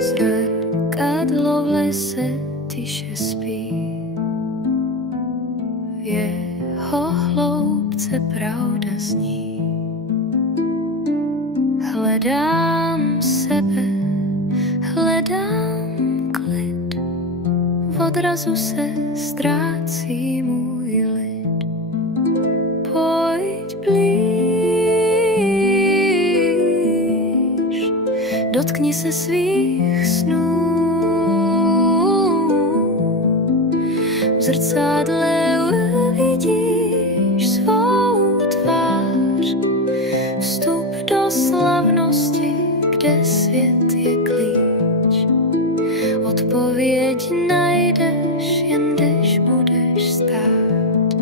Zrkadlo v lese tiše spí, v jeho hloubce pravda zní. Hledám sebe, hledám klid, v odrazu se ztrácí můj lid. Pojď blíž, dotkni se svých snů. V zrcadle uvidíš svou tvář, vstup do slavnosti, kde svět je klíč. Odpověď najdeš, jen když budeš stát.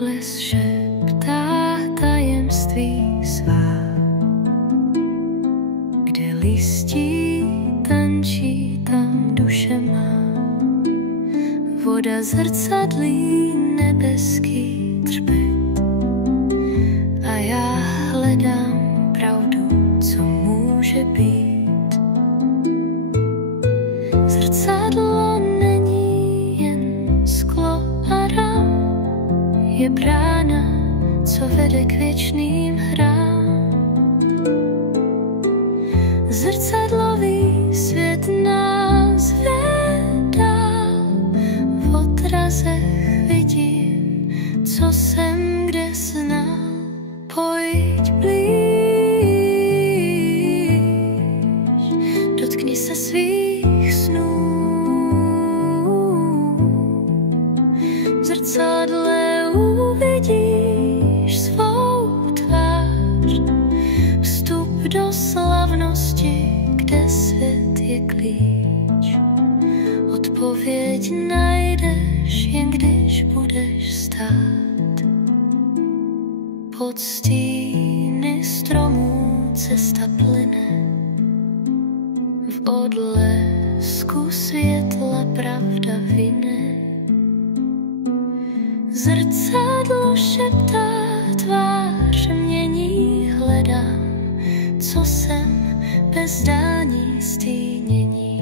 Les šeptá tajemství svá, kde listí tančí, tam duše má. Voda zrcadlí nebeský třpet a já hledám pravdu, co může být. Zrcadlo není jen sklo a rám, je brána, co vede k věčným hrám. Zrcadlový svět nás vedá, v odrazech vidím, co jsem kde znal. Pojď blíž, dotkni se svých snů. V zrcadle uvidíš svou tvář, vstup do slavnosti, kde svět je klíč. Odpověď najdeš, jen když budeš stát. Pod stíny stromů cesta plyne, v odlesku světla pravda vyne. Zrcadlo šeptá, tvář mění, hledám, co jsem bez dání stínění.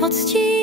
Pod stíny